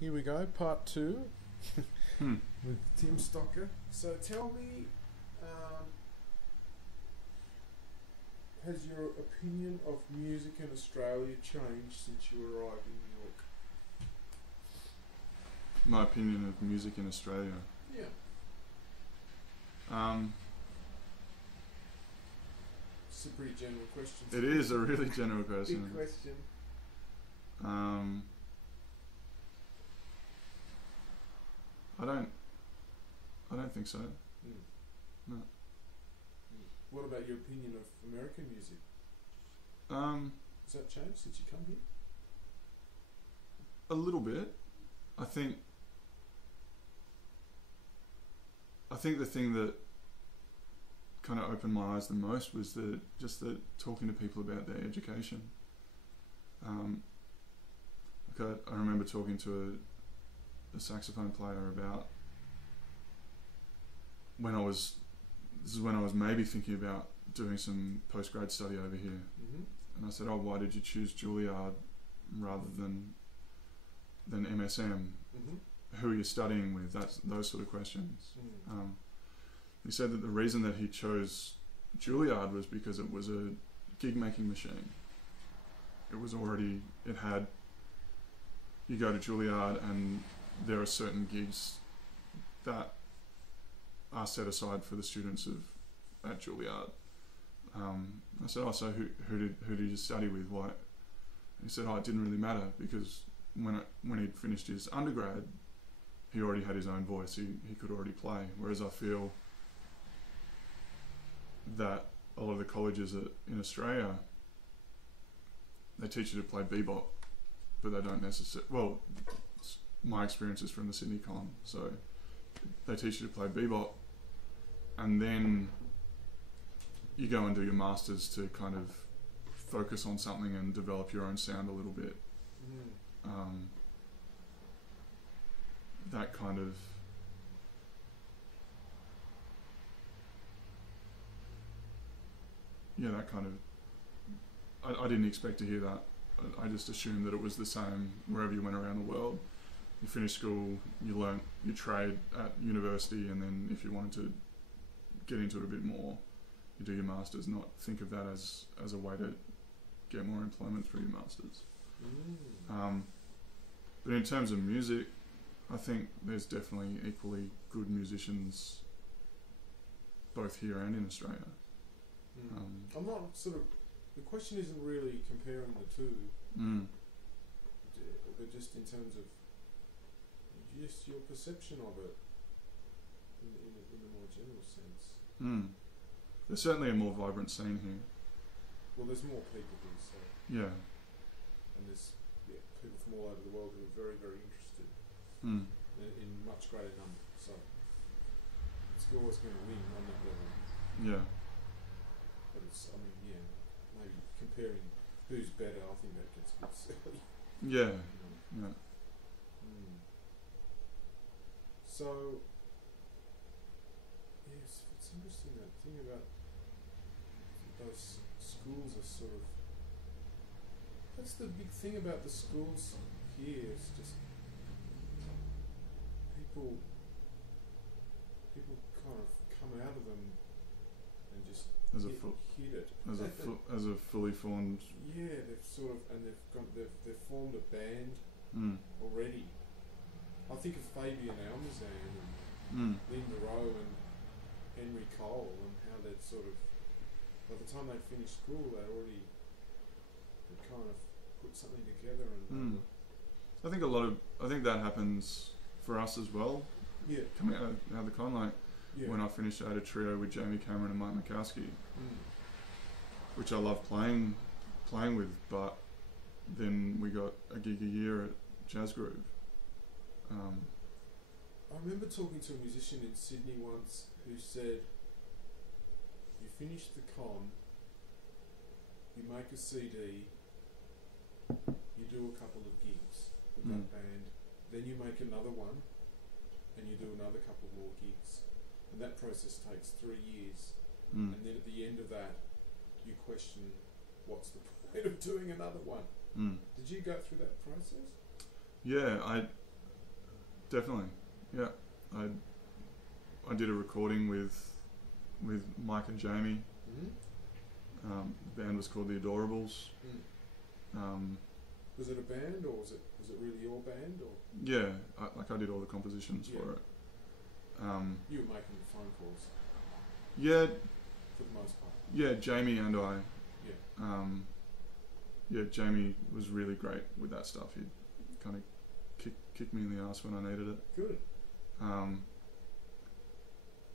Here we go, part 2 Hmm. with Tim Stocker. So tell me, has your opinion of music in Australia changed since you arrived in New York? My opinion of music in Australia. Yeah. It's a pretty general question. It is a really general question. Big question. I don't think so. No. What about your opinion of American music? Has that changed since you come here? A little bit. I think the thing that kind of opened my eyes the most was just talking to people about their education. I remember talking to a saxophone player about this is when I was maybe thinking about doing some postgrad study over here. Mm-hmm. And I said, "Oh, why did you choose Juilliard rather than MSM? Mm-hmm. Who are you studying with?" Those sort of questions. Mm. He said that the reason that he chose Juilliard was because it was a gig making machine. You go to Juilliard and there are certain gigs that are set aside for the students at Juilliard. I said, "Oh, so who did you study with? Why?" He said, "Oh, it didn't really matter because when he'd finished his undergrad, he already had his own voice. He could already play. Whereas I feel that a lot of the colleges in Australia, they teach you to play bebop, but they don't necessarily. Well, my experience is from the Sydney Con, so they teach you to play bebop, and then you go and do your masters to kind of focus on something and develop your own sound a little bit." Mm. That kind of I didn't expect to hear that. I just assumed that it was the same wherever you went around the world. You finish school, you trade at university, and then if you wanted to get into it a bit more, you do your masters. Not think of that as a way to get more employment through your masters. Mm. But in terms of music, I think there's definitely equally good musicians both here and in Australia. Mm. I'm not the question isn't really comparing the two, but just in terms of just your perception of it in a more general sense. There's certainly a more vibrant scene here. Well, there's more people here, so Yeah. and there's people from all over the world who are very, very interested in much greater number. So it's always going to win on that level. Yeah. But maybe comparing who's better, I think that gets a bit silly. Yeah. You know? Yeah. So, yes, it's interesting that thing about those schools are sort of. That's the big thing about the schools here. It's just people kind of come out of them and just hit it. As a fully formed. Yeah, they've sort of, and they've formed a band already. I think of Fabian Almazan and Linda Rowe and Henry Cole, and how they'd sort of, by the time they finished school, they'd kind of put something together. And I think that happens for us as well. Yeah. Coming out of the con, when I finished, I had a trio with Jamie Cameron and Mike Mikowski, which I love playing with. But then we got a gig a year at Jazz Groove. I remember talking to a musician in Sydney once who said, "You finish the con, you make a CD, you do a couple of gigs with that band, then you make another one, and you do another couple more gigs, and that process takes 3 years, and then at the end of that, you question what's the point of doing another one." Did you go through that process? Yeah, Definitely. Yeah. I did a recording with Mike and Jamie. The band was called The Adorables. Was it a band, or was it really your band, or? Yeah, I did all the compositions for it. You were making the phone calls. Yeah. For the most part. Yeah, Jamie and I. Yeah. Yeah, Jamie was really great with that stuff. He'd kind of kick me in the ass when I needed it. Good.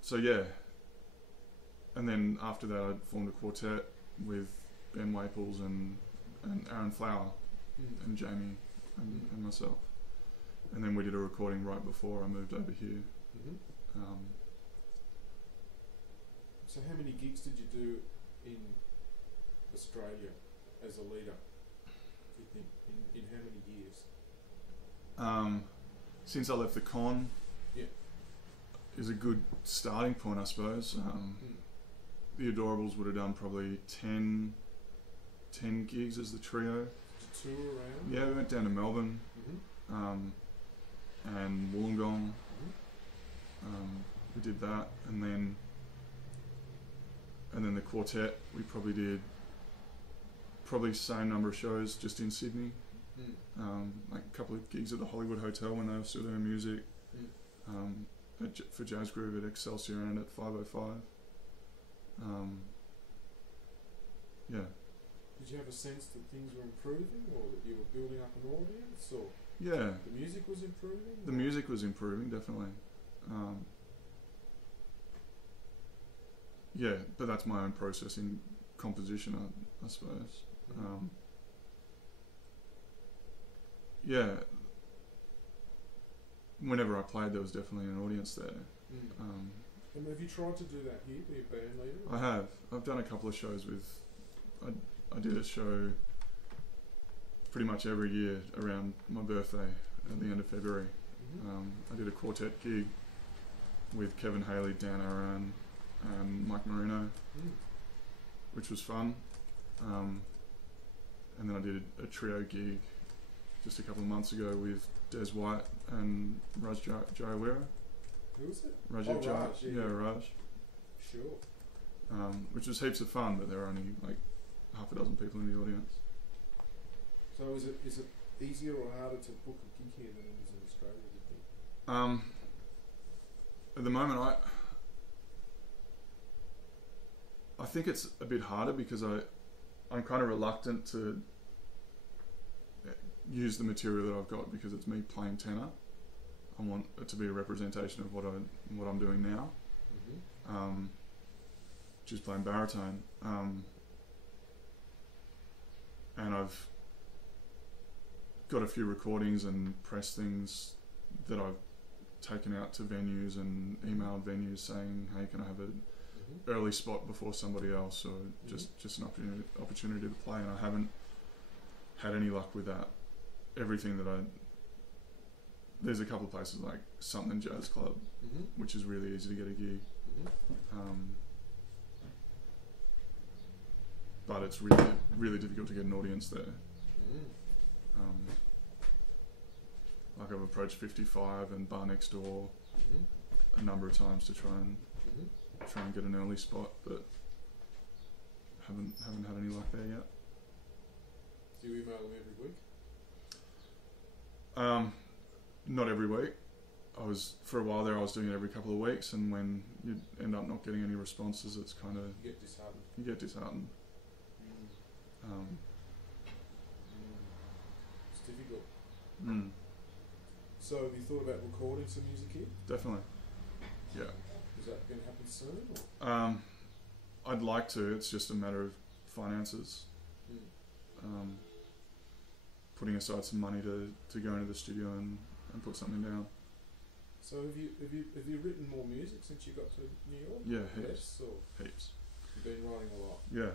So yeah, and then after that I formed a quartet with Ben Waples and Aaron Flower and Jamie and myself, and then we did a recording right before I moved over here. So how many gigs did you do in Australia as a leader, do you think, in how many years? Since I left the con, yeah, is a good starting point, I suppose. The Adorables would have done probably 10 gigs as the trio. Tour around? Yeah, we went down to Melbourne, and Wollongong. We did that, and then the quartet, we probably did the same number of shows just in Sydney. Like a couple of gigs at the Hollywood Hotel when they were still doing music. For Jazz Groove at Excelsior and at 505. Yeah. Did you have a sense that things were improving, or that you were building up an audience, or yeah, the music was improving? The music was improving, definitely. Yeah, but that's my own process in composition, I suppose. Yeah, whenever I played, there was definitely an audience there. And have you tried to do that here, be a band leader? I have. I've done a couple of shows with. I did a show pretty much every year around my birthday at the end of February. I did a quartet gig with Kevin Haley, Dan Aaron, and Mike Marino, which was fun. And then I did a trio gig just a couple of months ago with Des White and Raj Jayawira. Who was it? Raj. Yeah, Raj. Sure. Which was heaps of fun, but there were only like half a dozen people in the audience. So is it easier or harder to book a gig here than it is in Australia, do you think? At the moment, I think it's a bit harder because I'm kind of reluctant to use the material that I've got because it's me playing tenor. I want it to be a representation of what I'm doing now, which is playing baritone. And I've got a few recordings and press things that I've taken out to venues and emailed venues saying, hey, can I have an early spot before somebody else, or just an opportunity to play, and I haven't had any luck with that. Everything that there's a couple of places like Something Jazz Club, which is really easy to get a gig. But it's really, really difficult to get an audience there. Like I've approached 55 and Bar Next Door a number of times to try and get an early spot, but haven't had any luck there yet. Do you email them every week? Not every week. For a while there I was doing it every couple of weeks, and when you end up not getting any responses, it's kind of you get disheartened. It's difficult. So have you thought about recording some music here? Definitely. Yeah. Is that going to happen soon? Or? I'd like to. It's just a matter of finances. Putting aside some money to go into the studio and put something down. So have you written more music since you got to New York? Yeah, heaps. Yes, or heaps. You've been writing a lot. Yeah.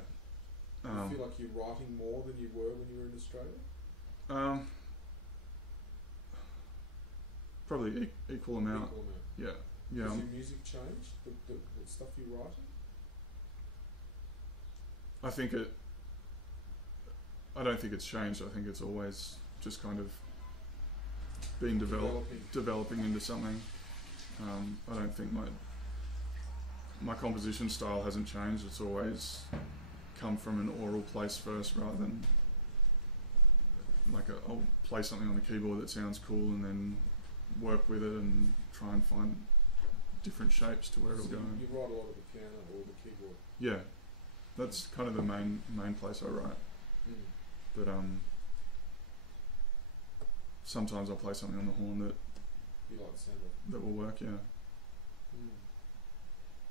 Do you feel like you're writing more than you were when you were in Australia? Probably equal amount. Yeah. Yeah. Has your music changed? The stuff you're writing? I don't think it's changed. I think it's always just kind of been developing into something. I don't think my composition style hasn't changed. It's always come from an aural place first, rather than like I'll play something on the keyboard that sounds cool and then work with it and try and find different shapes to where it'll go. You write a lot of the piano or the keyboard? Yeah, that's kind of the main place I write. But sometimes I'll play something on the horn that you like the sound of. That will work, yeah.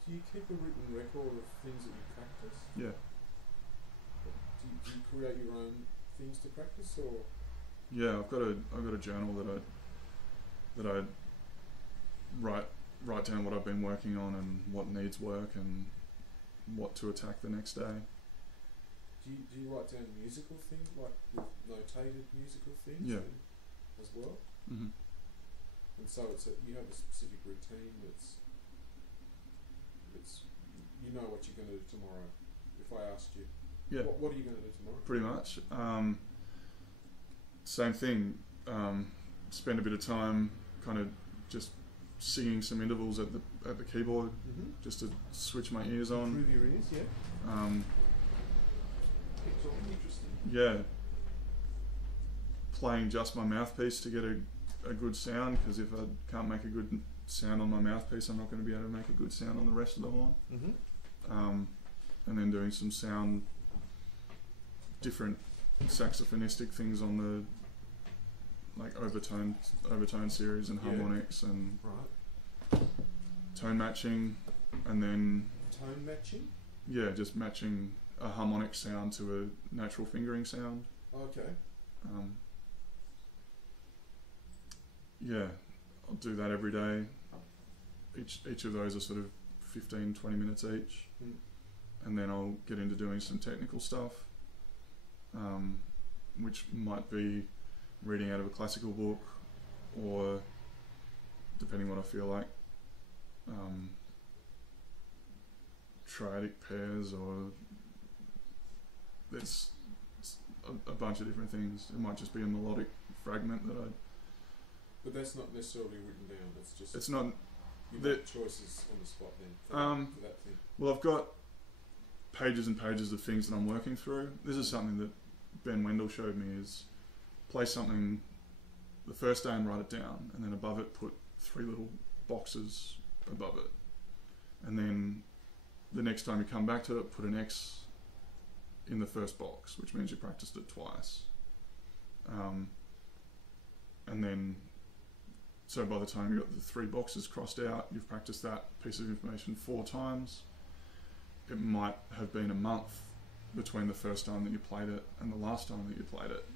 Do you keep a written record of things that you practice? Yeah. Do you create your own things to practice, or? Yeah, I've got a journal that I write down what I've been working on and what needs work and what to attack the next day. Do you write down musical things, like with notated musical things? Yeah. As well? Mm-hmm. And so you have a specific routine that's you know what you're going to do tomorrow. If I asked you, yeah, what are you going to do tomorrow? Pretty much. Same thing. Spend a bit of time kind of just singing some intervals at the keyboard, just to switch my ears on. Improve your ears, yeah. Interesting. Yeah. Playing just my mouthpiece to get a good sound, because if I can't make a good sound on my mouthpiece, I'm not going to be able to make a good sound on the rest of the horn. And then doing some different saxophonistic things on the like overtone series and harmonics and tone matching, and then tone matching. Yeah, just matching a harmonic sound to a natural fingering sound. Okay. Yeah, I'll do that every day. Each of those are sort of 15-20 minutes each. And then I'll get into doing some technical stuff, which might be reading out of a classical book, or depending what I feel like, triadic pairs, or there's a bunch of different things. It might just be a melodic fragment that I... But that's not necessarily written down, it's just... It's not... You make choices on the spot then for that thing. Well, I've got pages and pages of things that I'm working through. This is something that Ben Wendell showed me, is play something the first day and write it down, and then above it put 3 little boxes above it. And then the next time you come back to it, put an X in the first box, which means you practiced it twice. And then, so by the time you've got the 3 boxes crossed out, you've practiced that piece of information 4 times. It might have been a month between the first time that you played it and the last time that you played it.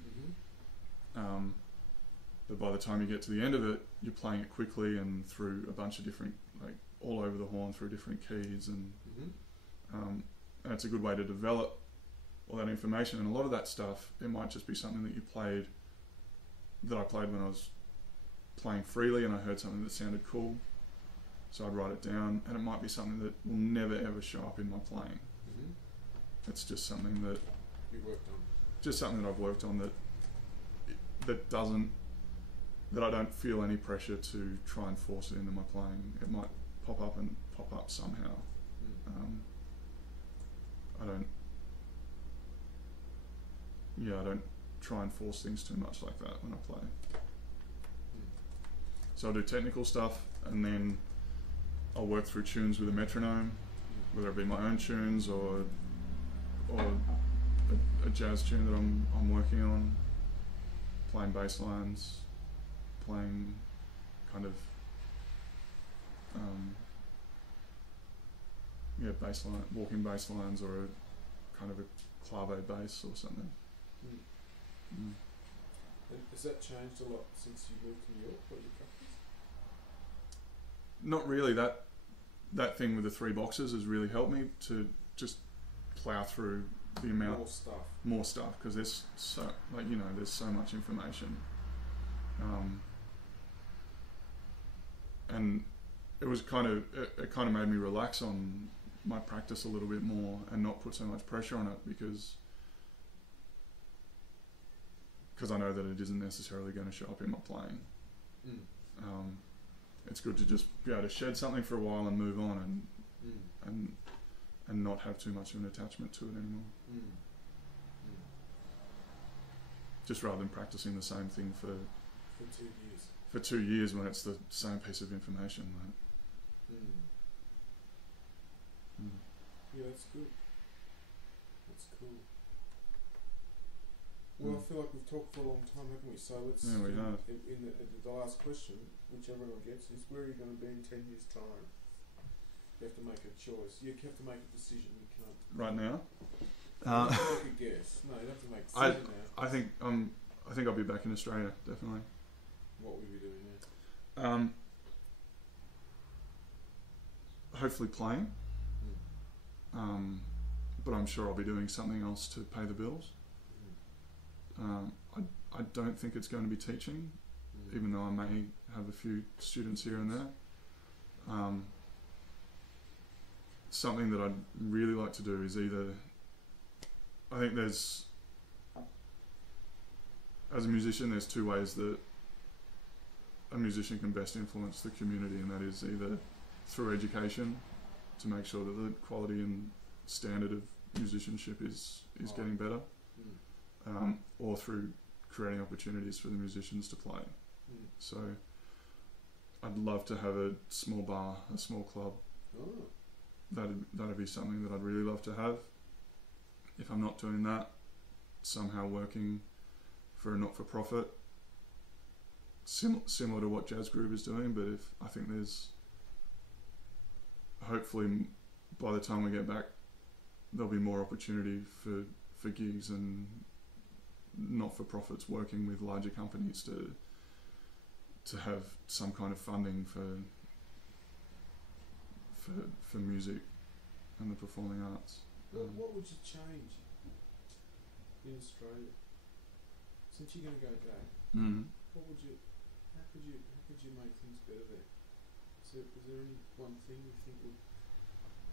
But by the time you get to the end of it, you're playing it quickly and through a bunch of different, like all over the horn through different keys, and it's a good way to develop all that information. And a lot of that stuff, it might just be something that I played when I was playing freely and I heard something that sounded cool, so I'd write it down, and it might be something that will never ever show up in my playing. It's just something that you worked on, just something that I've worked on that I don't feel any pressure to try and force it into my playing. It might pop up somehow. I don't try and force things too much like that when I play. So I'll do technical stuff, and then I'll work through tunes with a metronome, whether it be my own tunes or a jazz tune that I'm working on, playing bass lines, playing kind of bass line, walking bass lines, or a kind of a clave bass or something. And has that changed a lot since you moved to New York, what you practice? Not really. That thing with the 3 boxes has really helped me to just plow through the amount more stuff, because there's so there's so much information, and it kind of made me relax on my practice a little bit more and not put so much pressure on it, because I know that it isn't necessarily going to show up in my playing. It's good to just be able to shed something for a while and move on and not have too much of an attachment to it anymore. Just rather than practicing the same thing for 2 years. For 2 years when it's the same piece of information. Yeah, that's good. That's cool. Well, I feel like we've talked for a long time, haven't we? So let's. Yeah, we have. In the last question, which everyone gets, is where are you going to be in 10 years' time? You have to make a choice. You have to make a decision. You can't. Right now. You have to make a guess. No, you have to make a decision now. I think I'll be back in Australia, definitely. What will you be doing now? Hopefully playing. But I'm sure I'll be doing something else to pay the bills. I don't think it's going to be teaching, even though I may have a few students here and there. Something that I'd really like to do is either, I think there's, as a musician, there's two ways that a musician can best influence the community, and that is either through education to make sure that the quality and standard of musicianship is getting better, or through creating opportunities for the musicians to play. So I'd love to have a small bar, a small club. That'd be something that I'd really love to have. If I'm not doing that, somehow working for a not-for-profit, similar to what Jazz Groove is doing. But if I think there's, hopefully by the time we get back, there'll be more opportunity for gigs and not-for-profits working with larger companies to have some kind of funding for music and the performing arts. What would you change in Australia since you're going to go back? How could you make things better there? So, is there any one thing you think would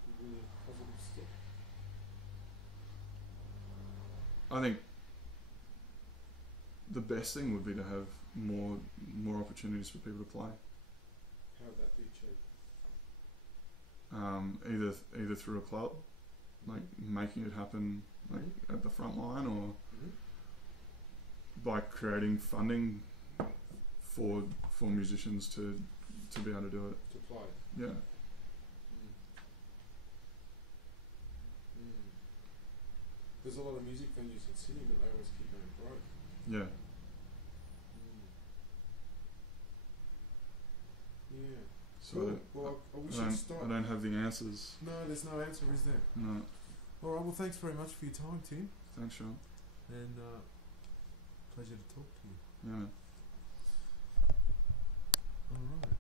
be really a positive step? I think the best thing would be to have more opportunities for people to play. How would that be achieved? Either through a club, like making it happen like at the front line, or by creating funding for musicians to be able to do it. To play. Yeah. There's a lot of music venues in Sydney, but they always keep going broke. Yeah. Yeah. So Cool. Well, I wish you'd stop. I don't have the answers. No, there's no answer, is there? No. All right. Well, thanks very much for your time, Tim. Thanks, Sean. And pleasure to talk to you. Yeah. All right.